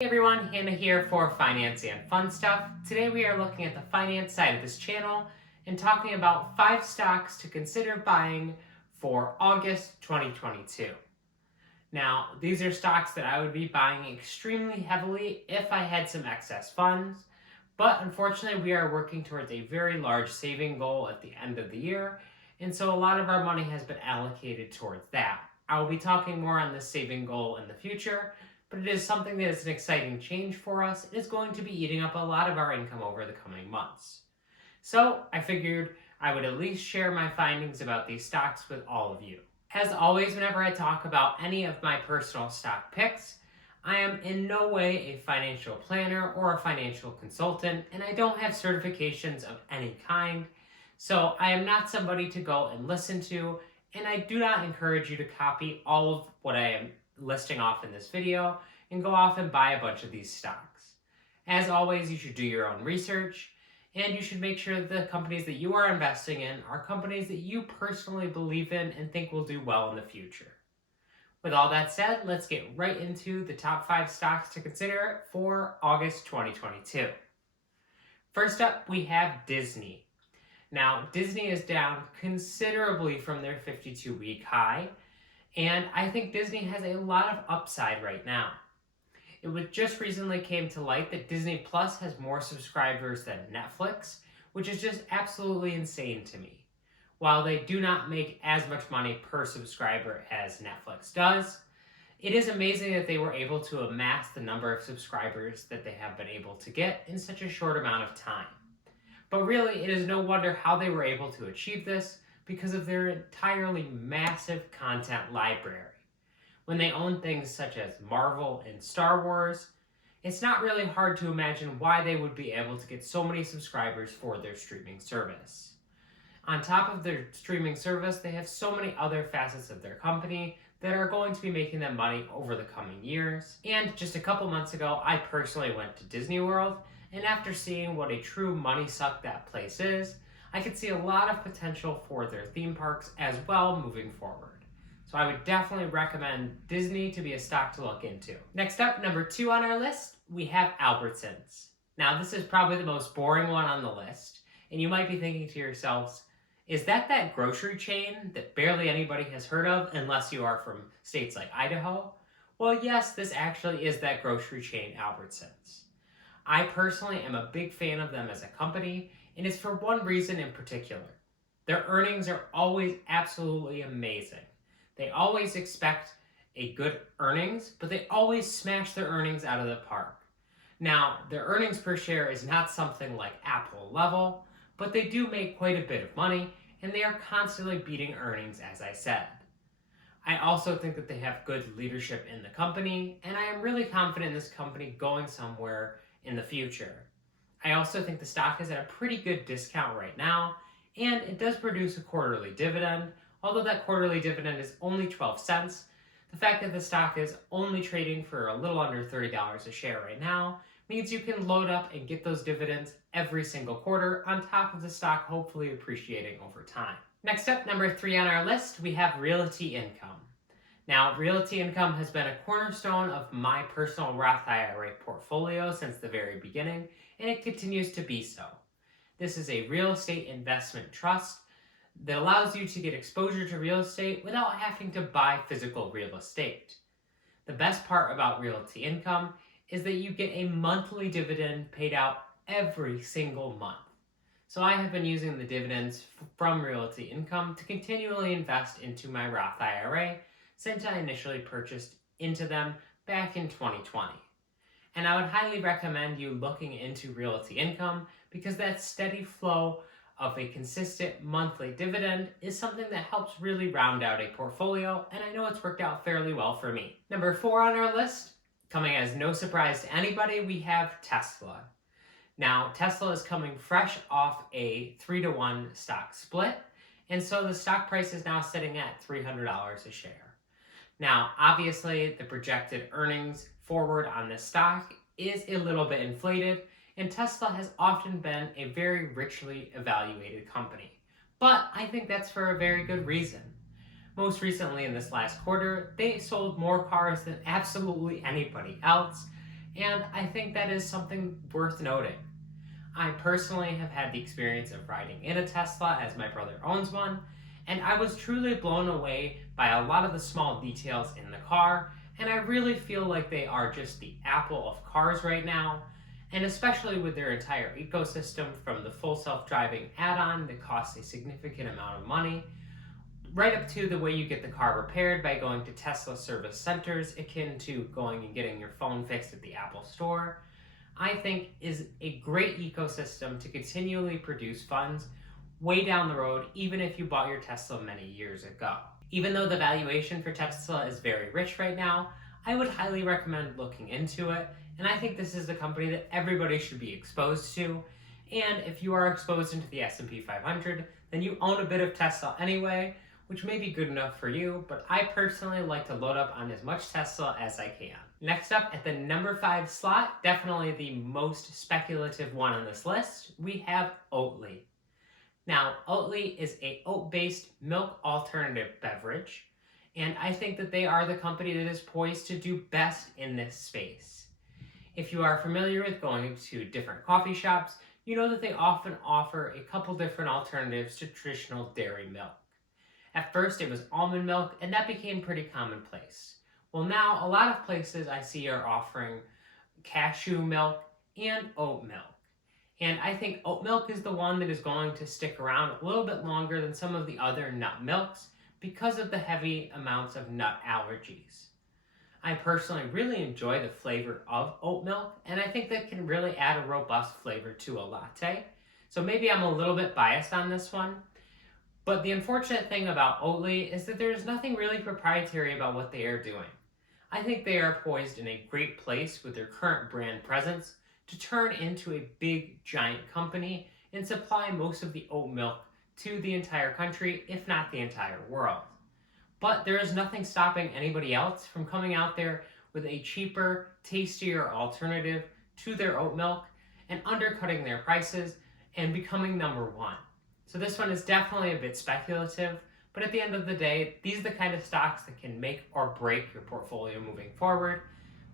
Hey everyone, Hannah here for Finance and Fun Stuff. Today we are looking at the finance side of this channel and talking about 5 stocks to consider buying for August 2022. Now, these are stocks that I would be buying extremely heavily if I had some excess funds, but unfortunately we are working towards a very large saving goal at the end of the year, and so a lot of our money has been allocated towards that. I will be talking more on this saving goal in the future, but it is something that is an exciting change for us. It is going to be eating up a lot of our income over the coming months. So I figured I would at least share my findings about these stocks with all of you. As always, whenever I talk about any of my personal stock picks, I am in no way a financial planner or a financial consultant, and I don't have certifications of any kind. So I am not somebody to go and listen to, and I do not encourage you to copy all of what I am listing off in this video and go off and buy a bunch of these stocks. As always, you should do your own research, and you should make sure that the companies that you are investing in are companies that you personally believe in and think will do well in the future. With all that said, let's get right into the top 5 stocks to consider for August 2022. First up, we have Disney. Now, Disney is down considerably from their 52-week high, and I think Disney has a lot of upside right now. It just recently came to light that Disney Plus has more subscribers than Netflix, which is just absolutely insane to me. While they do not make as much money per subscriber as Netflix does, it is amazing that they were able to amass the number of subscribers that they have been able to get in such a short amount of time. But really, it is no wonder how they were able to achieve this, because of their entirely massive content library. When they own things such as Marvel and Star Wars, it's not really hard to imagine why they would be able to get so many subscribers for their streaming service. On top of their streaming service, they have so many other facets of their company that are going to be making them money over the coming years. And just a couple months ago, I personally went to Disney World, and after seeing what a true money suck that place is, I could see a lot of potential for their theme parks as well moving forward. So I would definitely recommend Disney to be a stock to look into. Next up, number 2 on our list, we have Albertsons. Now, this is probably the most boring one on the list, and you might be thinking to yourselves, is that grocery chain that barely anybody has heard of unless you are from states like Idaho? Well, yes, this actually is that grocery chain, Albertsons. I personally am a big fan of them as a company, and it's for one reason in particular. Their earnings are always absolutely amazing. They always expect a good earnings, but they always smash their earnings out of the park. Now, their earnings per share is not something like Apple level, but they do make quite a bit of money, and they are constantly beating earnings, as I said. I also think that they have good leadership in the company, and I am really confident in this company going somewhere in the future. I also think the stock is at a pretty good discount right now, and it does produce a quarterly dividend, although that quarterly dividend is only 12 cents. The fact that the stock is only trading for a little under $30 a share right now means you can load up and get those dividends every single quarter on top of the stock hopefully appreciating over time. Next up, number 3 on our list, we have Realty Income. Now, Realty Income has been a cornerstone of my personal Roth IRA portfolio since the very beginning, and it continues to be so. This is a real estate investment trust that allows you to get exposure to real estate without having to buy physical real estate. The best part about Realty Income is that you get a monthly dividend paid out every single month. So I have been using the dividends from Realty Income to continually invest into my Roth IRA since I initially purchased into them back in 2020. And I would highly recommend you looking into Realty Income because that steady flow of a consistent monthly dividend is something that helps really round out a portfolio, and I know it's worked out fairly well for me. Number 4 on our list, coming as no surprise to anybody, we have Tesla. Now, Tesla is coming fresh off a 3-to-1 stock split, and so the stock price is now sitting at $300 a share. Now, obviously, the projected earnings forward on this stock is a little bit inflated, and Tesla has often been a very richly evaluated company. But I think that's for a very good reason. Most recently in this last quarter, they sold more cars than absolutely anybody else, and I think that is something worth noting. I personally have had the experience of riding in a Tesla as my brother owns one, and I was truly blown away by a lot of the small details in the car, and I really feel like they are just the Apple of cars right now, and especially with their entire ecosystem from the full self-driving add-on that costs a significant amount of money, right up to the way you get the car repaired by going to Tesla service centers akin to going and getting your phone fixed at the Apple store. I think is a great ecosystem to continually produce funds way down the road, even if you bought your Tesla many years ago. Even though the valuation for Tesla is very rich right now, I would highly recommend looking into it, and I think this is a company that everybody should be exposed to. And if you are exposed into the S&P 500, then you own a bit of Tesla anyway, which may be good enough for you, but I personally like to load up on as much Tesla as I can. Next up, at the number 5 slot, definitely the most speculative one on this list, we have Oatley. Now, Oatley is a oat-based milk alternative beverage, and I think that they are the company that is poised to do best in this space. If you are familiar with going to different coffee shops, you know that they often offer a couple different alternatives to traditional dairy milk. At first, it was almond milk, and that became pretty commonplace. Well, now a lot of places I see are offering cashew milk and oat milk. And I think oat milk is the one that is going to stick around a little bit longer than some of the other nut milks because of the heavy amounts of nut allergies. I personally really enjoy the flavor of oat milk, and I think that can really add a robust flavor to a latte. So maybe I'm a little bit biased on this one. But the unfortunate thing about Oatley is that there's nothing really proprietary about what they are doing. I think they are poised in a great place with their current brand presence to turn into a big, giant company and supply most of the oat milk to the entire country, if not the entire world. But there is nothing stopping anybody else from coming out there with a cheaper, tastier alternative to their oat milk and undercutting their prices and becoming number one. So this one is definitely a bit speculative, but at the end of the day, these are the kind of stocks that can make or break your portfolio moving forward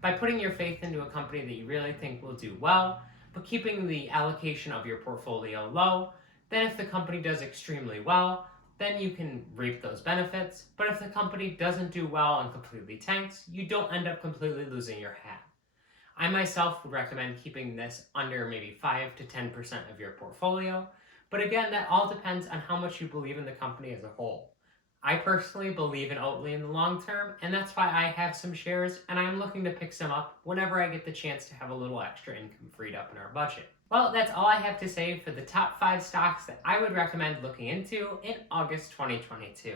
by putting your faith into a company that you really think will do well, but keeping the allocation of your portfolio low. Then if the company does extremely well, then you can reap those benefits. But if the company doesn't do well and completely tanks, you don't end up completely losing your hat. I myself would recommend keeping this under maybe 5 to 10% of your portfolio. But again, that all depends on how much you believe in the company as a whole. I personally believe in Oatley in the long term, and that's why I have some shares, and I'm looking to pick some up whenever I get the chance to have a little extra income freed up in our budget. Well, that's all I have to say for the top 5 stocks that I would recommend looking into in August 2022.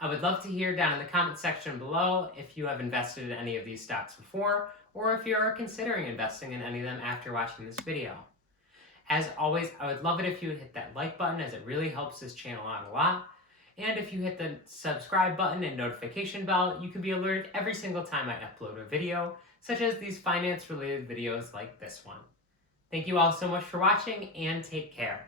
I would love to hear down in the comment section below if you have invested in any of these stocks before, or if you are considering investing in any of them after watching this video. As always, I would love it if you would hit that like button, as it really helps this channel out a lot. And if you hit the subscribe button and notification bell, you can be alerted every single time I upload a video, such as these finance-related videos like this one. Thank you all so much for watching, and take care.